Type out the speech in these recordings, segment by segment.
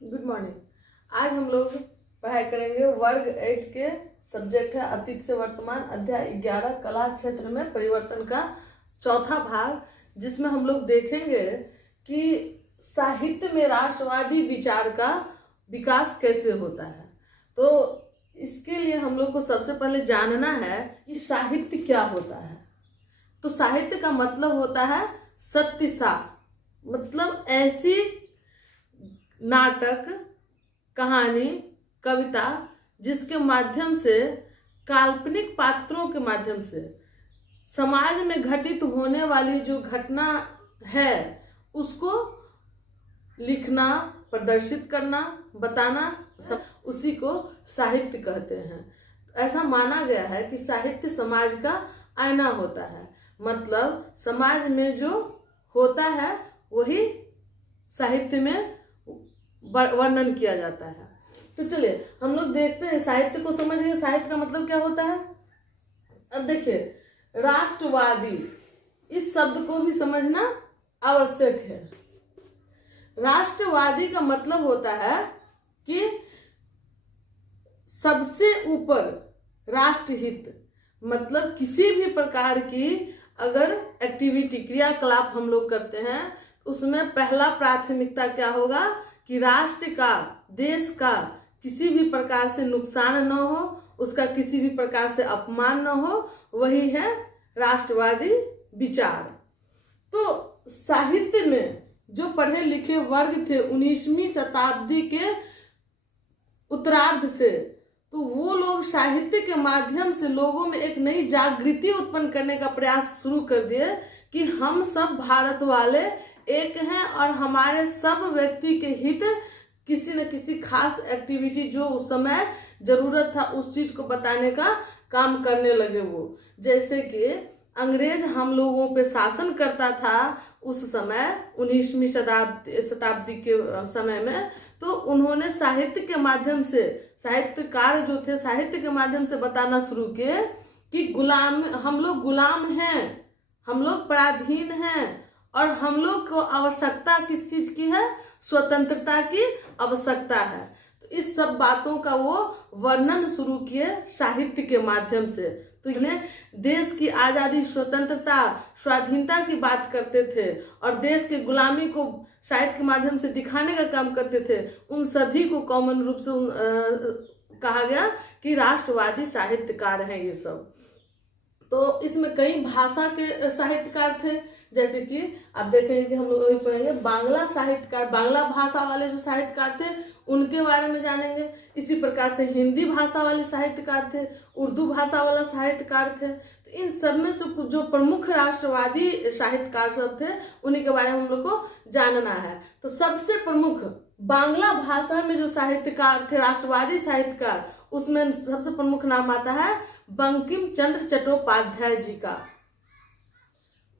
Good morning. आज हम लोग पढ़ाई करेंगे वर्ग 8 के सब्जेक्ट है अतीत से वर्तमान, अध्याय 11 कला क्षेत्र में परिवर्तन का चौथा भाग, जिसमें हम लोग देखेंगे कि साहित्य में राष्ट्रवादी विचार का विकास कैसे होता है। तो इसके लिए हम लोग को सबसे पहले जानना है कि साहित्य क्या होता है। तो साहित्य का मतलब होता है सत्य सार, मतलब ऐसी नाटक, कहानी, कविता जिसके माध्यम से काल्पनिक पात्रों के माध्यम से समाज में घटित होने वाली जो घटना है उसको लिखना, प्रदर्शित करना, बताना, सब उसी को साहित्य कहते हैं। ऐसा माना गया है कि साहित्य समाज का आईना होता है, मतलब समाज में जो होता है वही साहित्य में वर्णन किया जाता है। तो चलिए हम लोग देखते हैं, साहित्य को समझ गए। साहित्य का मतलब क्या होता है। अब देखिए, राष्ट्रवादी इस शब्द को भी समझना आवश्यक है। राष्ट्रवादी का मतलब होता है कि सबसे ऊपर राष्ट्रहित, मतलब किसी भी प्रकार की अगर एक्टिविटी, क्रियाकलाप हम लोग करते हैं उसमें पहला प्राथमिकता क्या होगा कि राष्ट्र का, देश का किसी भी प्रकार से नुकसान न हो, उसका किसी भी प्रकार से अपमान न हो, वही है राष्ट्रवादी विचार। तो साहित्य में जो पढ़े लिखे वर्ग थे 19वीं शताब्दी के उत्तरार्ध से, तो वो लोग साहित्य के माध्यम से लोगों में एक नई जागृति उत्पन्न करने का प्रयास शुरू कर दिए कि हम सब भारत वाले एक हैं और हमारे सब व्यक्ति के हित किसी न किसी खास एक्टिविटी जो उस समय जरूरत था उस चीज को बताने का काम करने लगे। वो जैसे कि अंग्रेज हम लोगों पे शासन करता था उस समय 19वीं शताब्दी के समय में, तो उन्होंने साहित्य के माध्यम से, साहित्यकार जो थे साहित्य के माध्यम से बताना शुरू किए कि हम लोग गुलाम हैं, हम लोग पराधीन हैं और हम लोग को आवश्यकता किस चीज की है, स्वतंत्रता की आवश्यकता है। तो इस सब बातों का वो वर्णन शुरू किए साहित्य के माध्यम से। तो इन्हें देश की आजादी, स्वतंत्रता, स्वाधीनता की बात करते थे और देश के गुलामी को साहित्य के माध्यम से दिखाने का काम करते थे। उन सभी को कॉमन रूप से कहा गया कि राष्ट्रवादी साहित्यकार हैं ये सब। तो इसमें कई भाषा के साहित्यकार थे, जैसे कि आप देखेंगे कि हम लोग अभी पढ़ेंगे बांग्ला साहित्यकार, बांग्ला भाषा वाले जो साहित्यकार थे उनके बारे में जानेंगे। इसी प्रकार से हिंदी भाषा वाले साहित्यकार थे, उर्दू भाषा वाला साहित्यकार थे। तो इन सब में से जो प्रमुख राष्ट्रवादी साहित्यकार सब थे उन्हीं के बारे में हम लोग को जानना है। तो सबसे प्रमुख बांग्ला भाषा में जो साहित्यकार थे, राष्ट्रवादी साहित्यकार, उसमें सबसे प्रमुख नाम आता है बंकिम चंद्र चट्टोपाध्याय जी का।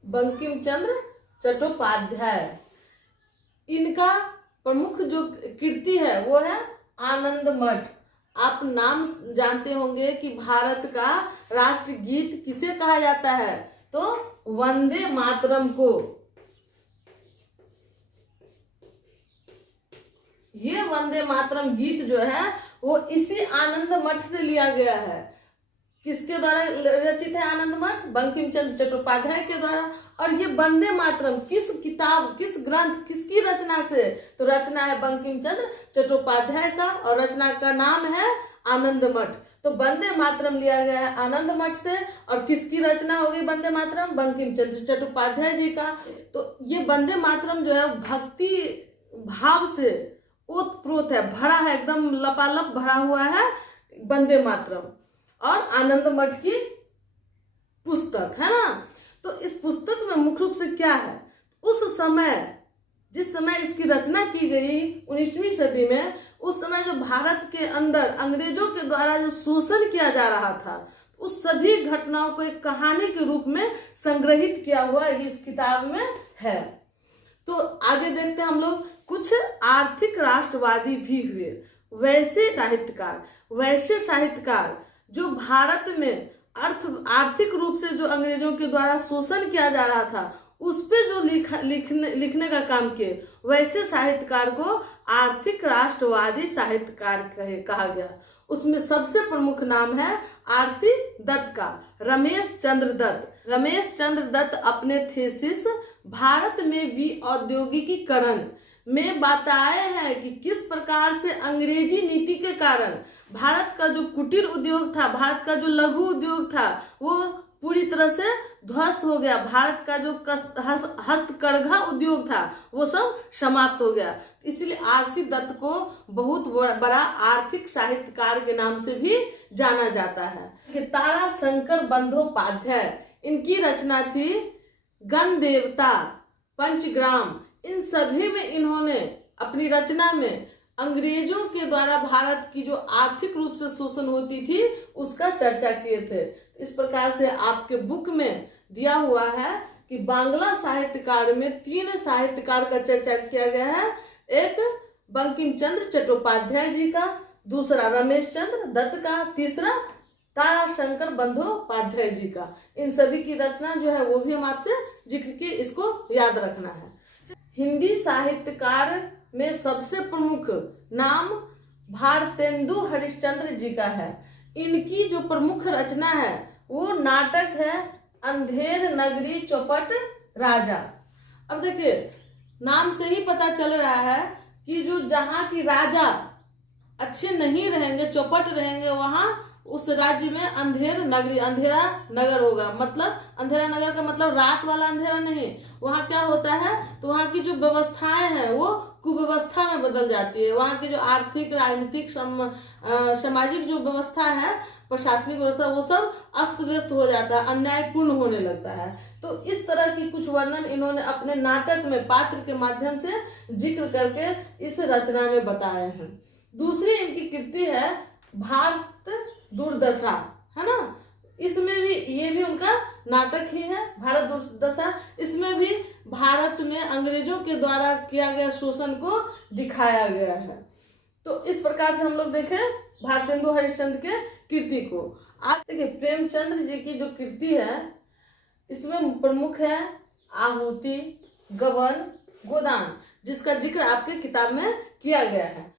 बंकिम चंद्र चट्टोपाध्याय, इनका प्रमुख जो कृति है वो है आनंद मठ। आप नाम जानते होंगे कि भारत का राष्ट्रगीत किसे कहा जाता है, तो वंदे मातरम को। ये वंदे मातरम गीत जो है वो इसी आनंद मठ से लिया गया है। किसके द्वारा रचित है आनंद मठ? बंकिम चंद्र चट्टोपाध्याय के द्वारा। और ये वंदे मातरम किस किताब, किस ग्रंथ, किसकी रचना से? तो रचना है बंकिम चंद्र चट्टोपाध्याय का और रचना का नाम है आनंद मठ। तो वंदे मातरम लिया गया है आनंद मठ से। और किसकी रचना होगी वंदे मातरम? बंकिम चंद्र चट्टोपाध्याय जी का। तो ये वंदे मातरम जो है भक्ति भाव से ओतप्रोत है, भरा है, एकदम लपालप भरा हुआ है वंदे मातरम। और आनंद मठ की पुस्तक है ना। तो इस पुस्तक में मुख्य रूप से क्या है, उस समय जिस समय इसकी रचना की गई 19वीं सदी में, उस समय जो भारत के अंदर अंग्रेजों के द्वारा जो शोषण किया जा रहा था, उस सभी घटनाओं को एक कहानी के रूप में संग्रहित किया हुआ इस किताब में है। तो आगे देखते हैं हम लोग। कुछ आर्थिक राष्ट्रवादी भी हुए, वैसे साहित्यकार जो भारत में आर्थिक रूप से जो अंग्रेजों के द्वारा शोषण किया जा रहा था उस पे जो लिखने का काम किए, वैसे साहित्यकार को आर्थिक राष्ट्रवादी साहित्यकार कहा गया। उसमें सबसे प्रमुख नाम है आरसी दत्त का, रमेश चंद्र दत्त। रमेश चंद्र दत्त अपने थीसिस भारत में विऔद्योगिकीकरण में बताए हैं कि किस प्रकार से अंग्रेजी नीति के कारण भारत का जो कुटीर उद्योग था, भारत का जो लघु उद्योग था, वो पूरी तरह से ध्वस्त हो गया। भारत का जो हस्तकरघा उद्योग था वो सब समाप्त हो गया। इसलिए आरसी दत्त को बहुत बड़ा आर्थिक साहित्यकार के नाम से भी जाना जाता है। कि तारा शंकर बंदोपाध्याय, इनकी रचना थी गण देवता, पंचग्राम। इन सभी में इन्होंने अपनी रचना में अंग्रेजों के द्वारा भारत की जो आर्थिक रूप से शोषण होती थी उसका चर्चा किए थे। इस प्रकार से आपके बुक में दिया हुआ है कि बांग्ला साहित्यकार में 3 साहित्यकार का चर्चा किया गया है। एक बंकिम चंद्र चट्टोपाध्याय जी का, दूसरा रमेश चंद्र दत्त का, तीसरा ताराशंकर बंदोपाध्याय जी का। इन सभी की रचना जो है वो भी हम आपसे जिक्र किए, इसको याद रखना है। हिंदी साहित्यकार में सबसे प्रमुख नाम भारतेंदु हरिश्चंद्र जी का है। इनकी जो प्रमुख रचना है वो नाटक है अंधेर नगरी चौपट राजा। अब देखिए, नाम से ही पता चल रहा है कि जो जहाँ की राजा अच्छे नहीं रहेंगे, चौपट रहेंगे, वहां उस राज्य में अंधेर नगरी, अंधेरा नगर होगा। मतलब अंधेरा नगर का मतलब रात वाला अंधेरा नहीं। वहाँ क्या होता है, तो वहाँ की जो व्यवस्थाएं हैं वो कुव्यवस्था में बदल जाती है। वहाँ की जो आर्थिक, राजनीतिक, सामाजिक जो व्यवस्था है, प्रशासनिक व्यवस्था, वो सब अस्त व्यस्त हो जाता है, अन्यायपूर्ण होने लगता है। तो इस तरह की कुछ वर्णन इन्होंने अपने नाटक में पात्र के माध्यम से जिक्र करके इस रचना में बताए हैं। दूसरी इनकी कृति है भारत दुर्दशा, है ना। इसमें भी, ये भी उनका नाटक ही है, भारत दुर्दशा। इसमें भी भारत में अंग्रेजों के द्वारा किया गया शोषण को दिखाया गया है। तो इस प्रकार से हम लोग देखें भारतेंदु हरिश्चंद्र के कृति को। आप देखिए प्रेमचंद्र जी की जो कृति है, इसमें प्रमुख है आहुति, गबन, गोदान, जिसका जिक्र आपके किताब में किया गया है।